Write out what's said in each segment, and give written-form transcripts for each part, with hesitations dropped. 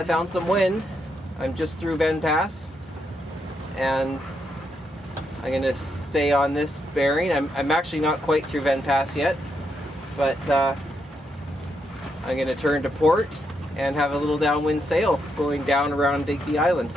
I found some wind. I'm just through Ven Pass, and I'm going to stay on this bearing. I'm actually not quite through Ven Pass yet, but I'm going to turn to port and have a little downwind sail going down around Digby Island.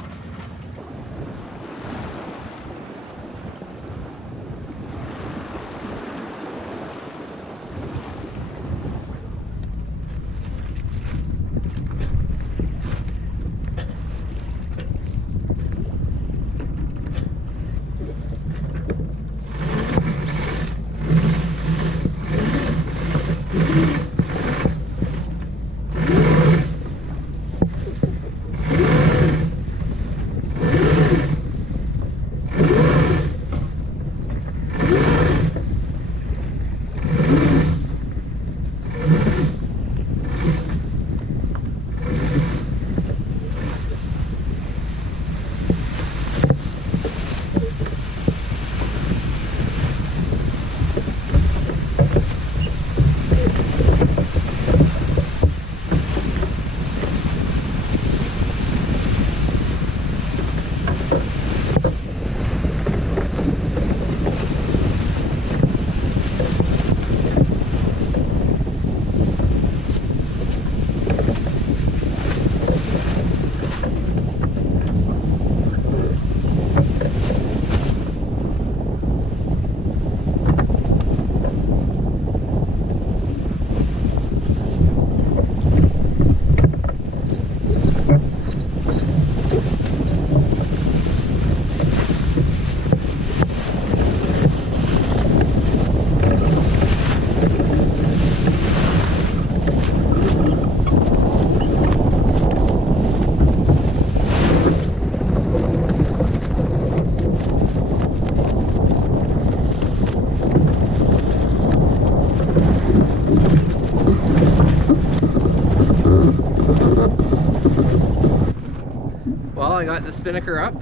I got the Spinnaker up,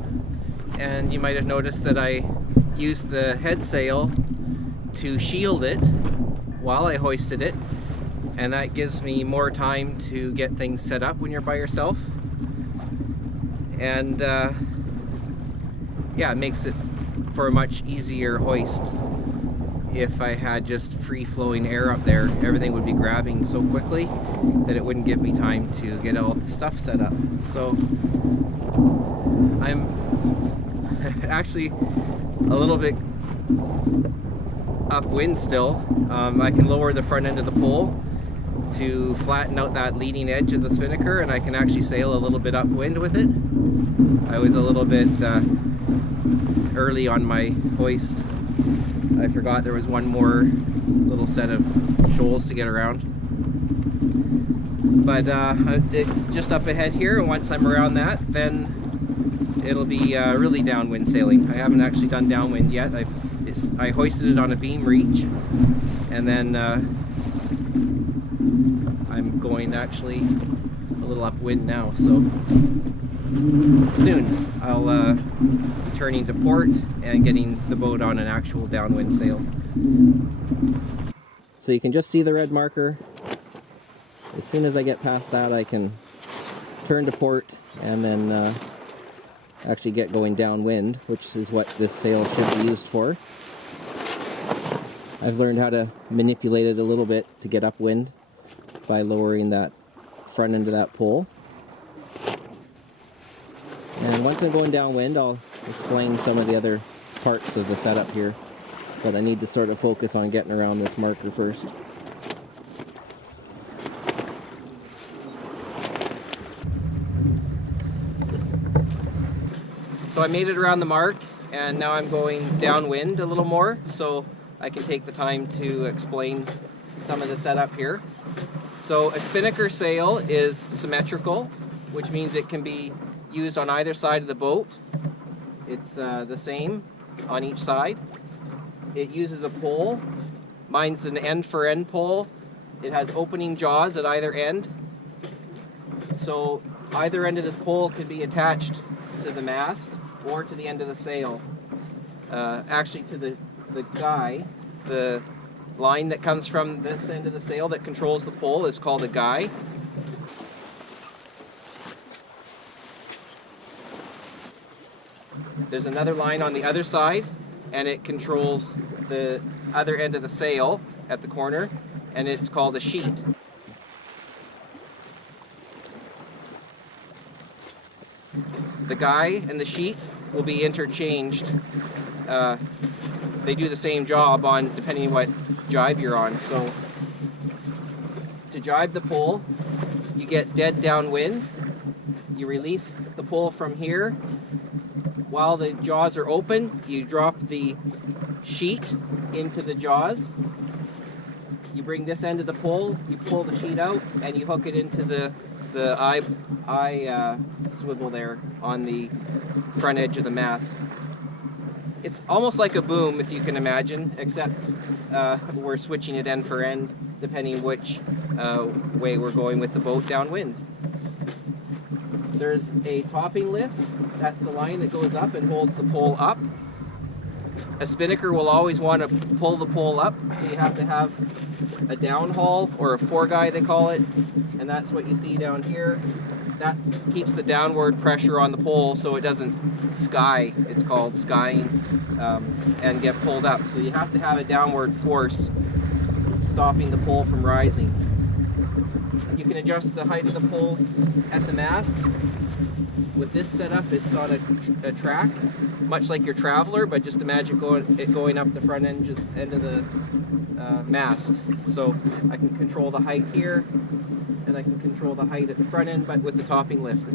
and you might have noticed that I used the head sail to shield it while I hoisted it, and that gives me more time to get things set up when you're by yourself. And yeah, it makes it for a much easier hoist. If I had just free-flowing air up there, everything would be grabbing so quickly that it wouldn't give me time to get all the stuff set up. So I'm actually a little bit upwind still. I can lower the front end of the pole to flatten out that leading edge of the Spinnaker, and I can actually sail a little bit upwind with it. I was a little bit early on my hoist. I forgot there was one more little set of shoals to get around. But it's just up ahead here, and once I'm around that, then it'll be really downwind sailing. I haven't actually done downwind yet. I hoisted it on a beam reach, and then I'm going actually a little upwind now. So soon I'll be turning to port and getting the boat on an actual downwind sail. So you can just see the red marker. As soon as I get past that, I can turn to port and then actually get going downwind, which is what this sail should be used for. I've learned how to manipulate it a little bit to get upwind by lowering that front end of that pole. And once I'm going downwind, I'll explain some of the other parts of the setup here, but I need to sort of focus on getting around this marker first. So I made it around the mark, and now I'm going downwind a little more, so I can take the time to explain some of the setup here. So a Spinnaker sail is symmetrical, which means it can be used on either side of the boat. It's the same on each side. It uses a pole. Mine's an end-for-end pole. It has opening jaws at either end. So either end of this pole can be attached to the mast or to the end of the sail. Actually to the guy. The line that comes from this end of the sail that controls the pole is called a guy. There's another line on the other side, and it controls the other end of the sail at the corner, and it's called a sheet. The guy and the sheet will be interchanged. They do the same job on depending on what jibe you're on. So to jibe the pole, you get dead downwind. You release the pole from here. While the jaws are open, you drop the sheet into the jaws. You bring this end of the pole, you pull the sheet out, and you hook it into the eye swivel there on the front edge of the mast. It's almost like a boom, if you can imagine, except we're switching it end for end, depending which way we're going with the boat downwind. There's a topping lift. That's the line that goes up and holds the pole up. A spinnaker will always want to pull the pole up, so you have to have a downhaul, or a foreguy they call it, and that's what you see down here. That keeps the downward pressure on the pole so it doesn't sky, it's called skying, and get pulled up. So you have to have a downward force stopping the pole from rising. You can adjust the height of the pole at the mast. With this setup, it's on a track, much like your Traveler, but just imagine it going up the front end of the mast. So I can control the height here, and I can control the height at the front end, but with the topping lift.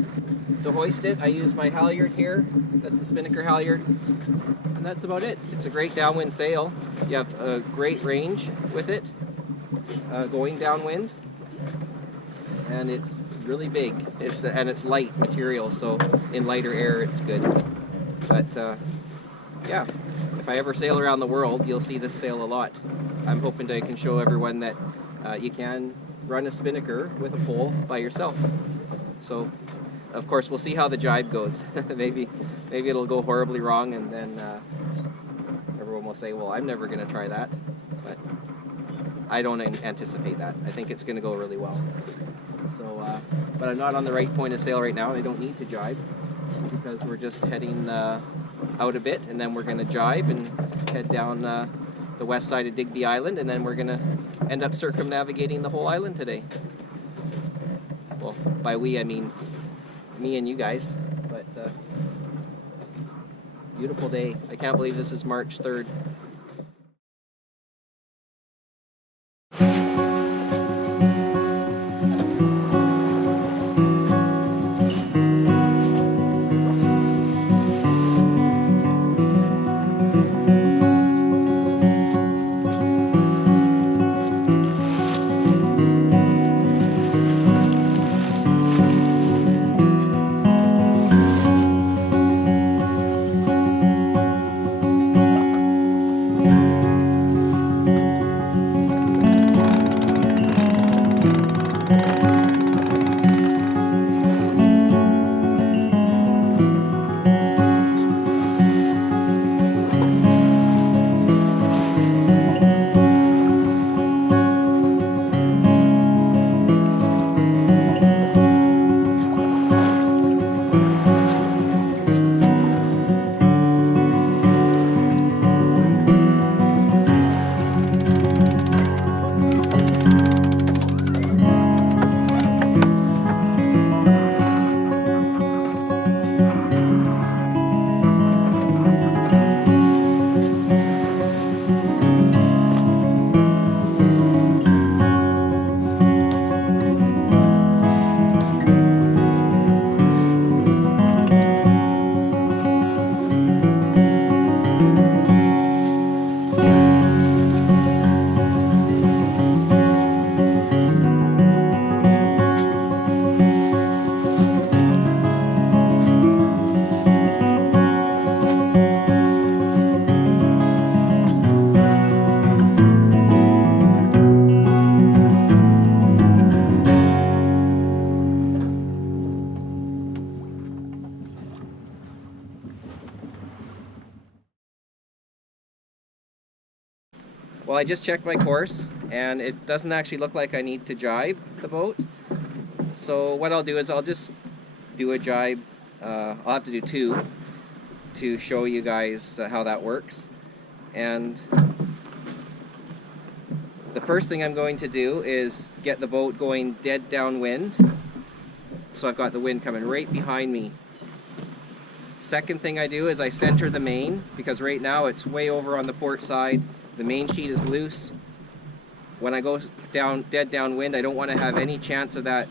To hoist it, I use my halyard here. That's the Spinnaker halyard, and that's about it. It's a great downwind sail. You have a great range with it, going downwind, and it's really big. And it's light material, so in lighter air it's good. But yeah, if I ever sail around the world, you'll see this sail a lot. I'm hoping I can show everyone that you can run a spinnaker with a pole by yourself. So of course we'll see how the jibe goes. maybe it'll go horribly wrong, and then everyone will say, well, I'm never going to try that. But I don't anticipate that. I think it's going to go really well. So, but I'm not on the right point of sail right now, and I don't need to jibe because we're just heading out a bit, and then we're going to jibe and head down the west side of Digby Island, and then we're going to end up circumnavigating the whole island today. Well, by we I mean me and you guys, but beautiful day. I can't believe this is March 3rd. Well, I just checked my course, and it doesn't actually look like I need to jibe the boat. So what I'll do is I'll just do a jibe. I'll have to do two. to show you guys how that works. And the first thing I'm going to do is get the boat going dead downwind. So I've got the wind coming right behind me. Second thing I do is I center the main, because right now it's way over on the port side. The main sheet is loose. When I go down dead downwind, I don't want to have any chance of that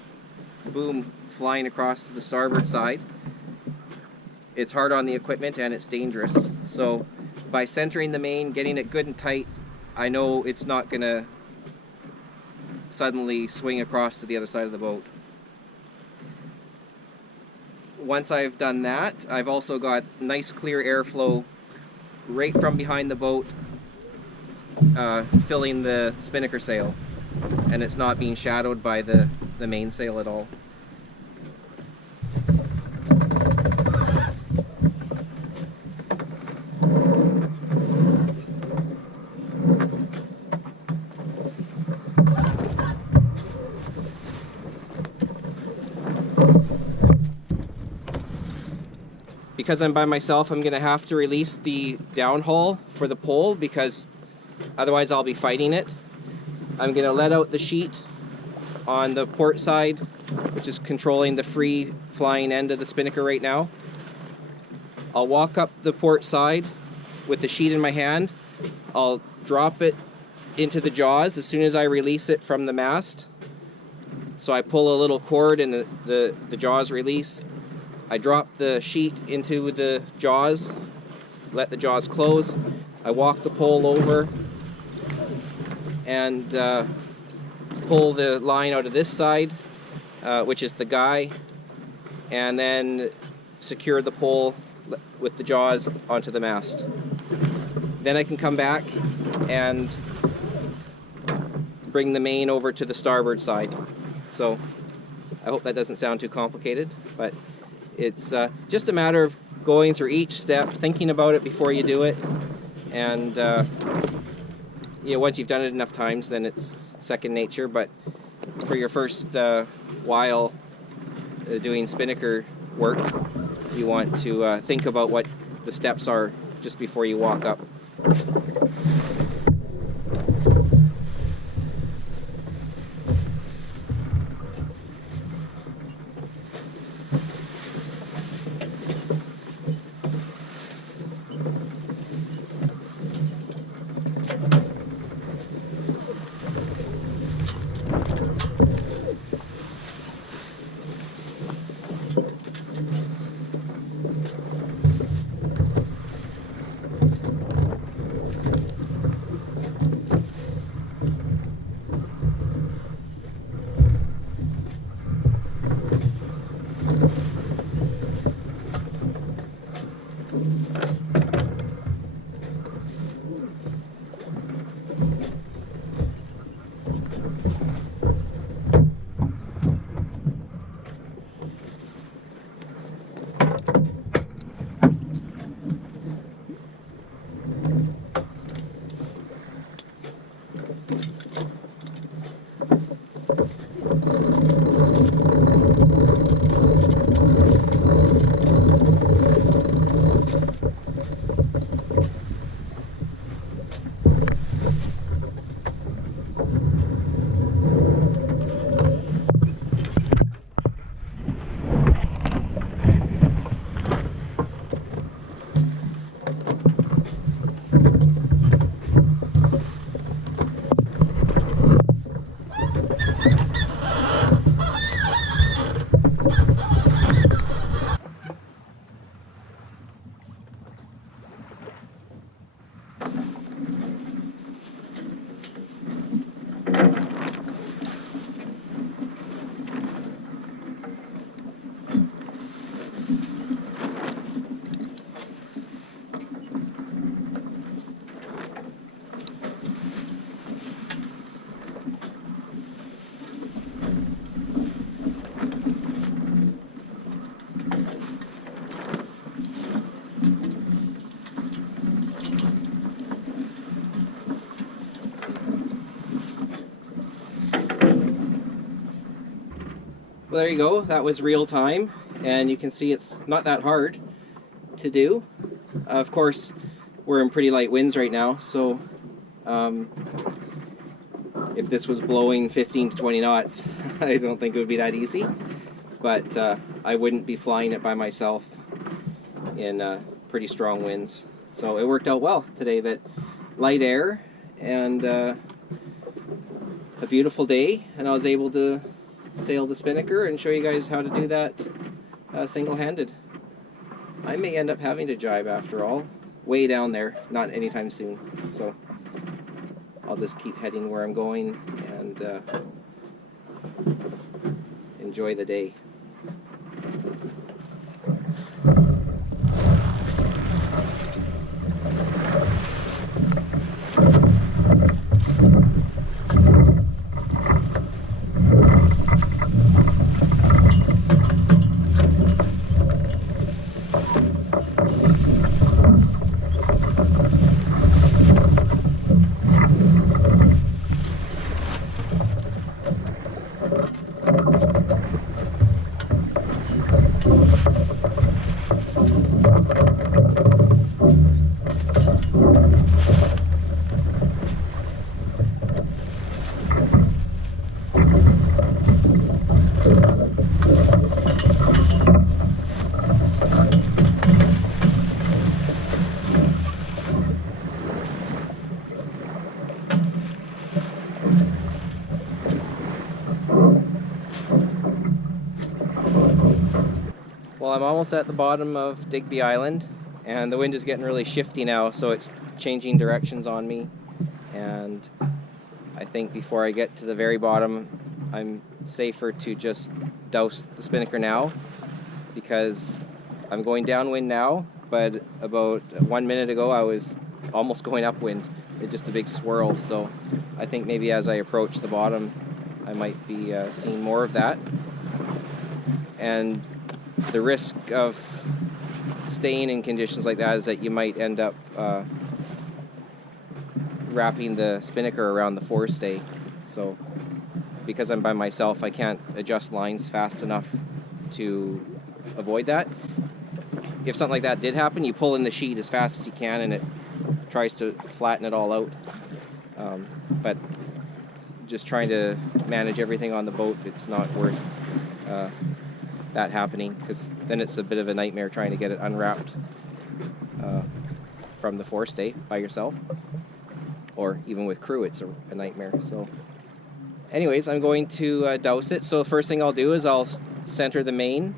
boom flying across to the starboard side. It's hard on the equipment and it's dangerous. So by centering the main, getting it good and tight, I know it's not going to suddenly swing across to the other side of the boat. Once I've done that, I've also got nice clear airflow right from behind the boat, filling the spinnaker sail, and it's not being shadowed by the mainsail at all. Because I'm by myself, I'm going to have to release the downhaul for the pole, because otherwise I'll be fighting it. I'm going to let out the sheet on the port side, which is controlling the free flying end of the spinnaker right now. I'll walk up the port side with the sheet in my hand. I'll drop it into the jaws as soon as I release it from the mast. So I pull a little cord and the jaws release. I drop the sheet into the jaws, let the jaws close. I walk the pole over and pull the line out of this side, which is the guy, and then secure the pole with the jaws onto the mast. Then I can come back and bring the main over to the starboard side. So I hope that doesn't sound too complicated, but it's just a matter of going through each step, thinking about it before you do it, and once you've done it enough times, then it's second nature. But for your first while doing spinnaker work, you want to think about what the steps are just before you walk up. Well, there you go. That was real time, and you can see it's not that hard to do. Of course, we're in pretty light winds right now, so if this was blowing 15 to 20 knots, I don't think it would be that easy. But I wouldn't be flying it by myself in pretty strong winds. So it worked out well today, that light air and a beautiful day, and I was able to sail the Spinnaker and show you guys how to do that single-handed. I may end up having to jibe after all, way down there, not anytime soon. So I'll just keep heading where I'm going and enjoy the day. Well, I'm almost at the bottom of Digby Island, and the wind is getting really shifty now, so it's changing directions on me. And I think before I get to the very bottom, I'm safer to just douse the Spinnaker now, because I'm going downwind now, but about 1 minute ago I was almost going upwind. It's just a big swirl, so I think maybe as I approach the bottom I might be seeing more of that. And the risk of staying in conditions like that is that you might end up wrapping the Spinnaker around the forestay. So because I'm by myself, I can't adjust lines fast enough to avoid that. If something like that did happen, you pull in the sheet as fast as you can and it tries to flatten it all out. But just trying to manage everything on the boat, it's not worth that happening, because then it's a bit of a nightmare trying to get it unwrapped from the forestay by yourself, or even with crew it's a nightmare. So anyways, I'm going to douse it. So the first thing I'll do is I'll center the main,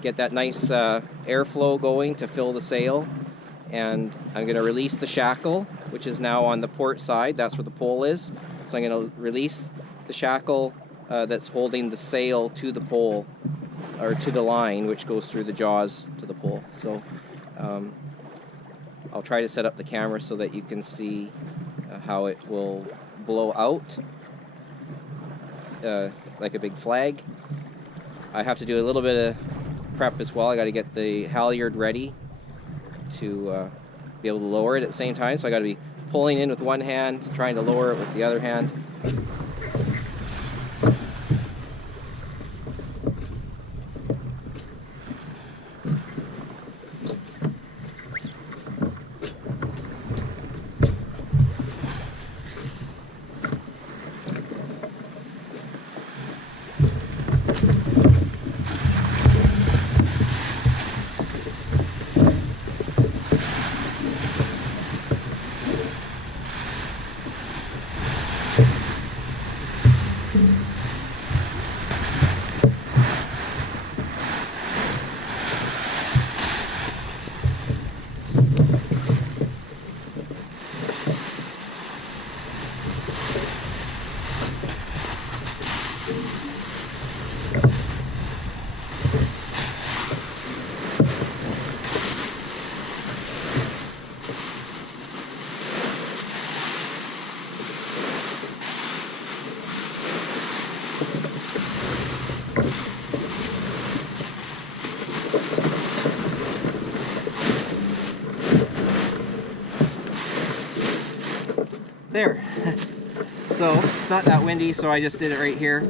get that nice airflow going to fill the sail, and I'm going to release the shackle, which is now on the port side. That's where the pole is. So I'm going to release the shackle that's holding the sail to the pole, or to the line, which goes through the jaws to the pole. So I'll try to set up the camera so that you can see how it will blow out like a big flag. I have to do a little bit of prep as well. I got to get the halyard ready to be able to lower it at the same time. So I got to be pulling in with one hand, trying to lower it with the other hand. There. So it's not that windy, so I just did it right here.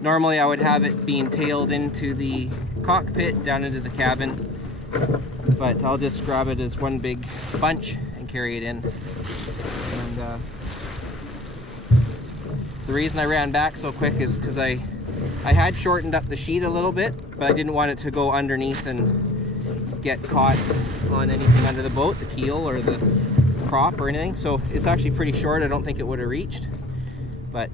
Normally I would have it being tailed into the cockpit, down into the cabin, but I'll just grab it as one big bunch and carry it in. And the reason I ran back so quick is because I had shortened up the sheet a little bit, but I didn't want it to go underneath and get caught on anything under the boat, the keel or the prop or anything. So it's actually pretty short. I don't think it would have reached, but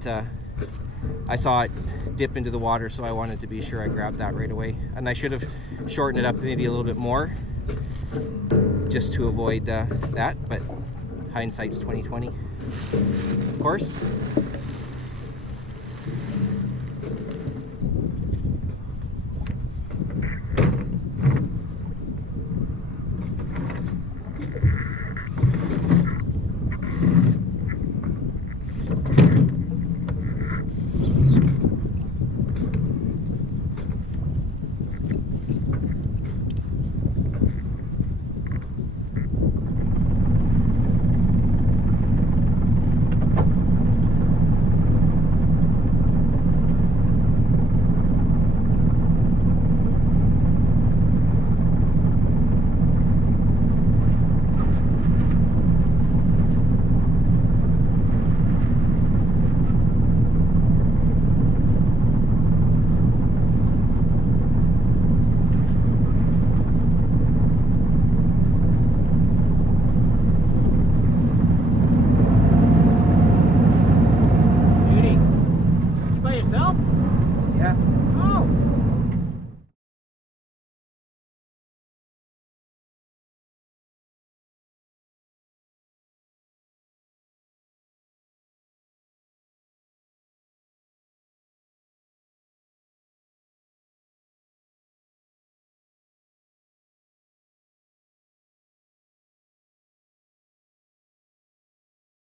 I saw it dip into the water, so I wanted to be sure I grabbed that right away. And I should have shortened it up maybe a little bit more just to avoid that, but hindsight's 20/20, of course.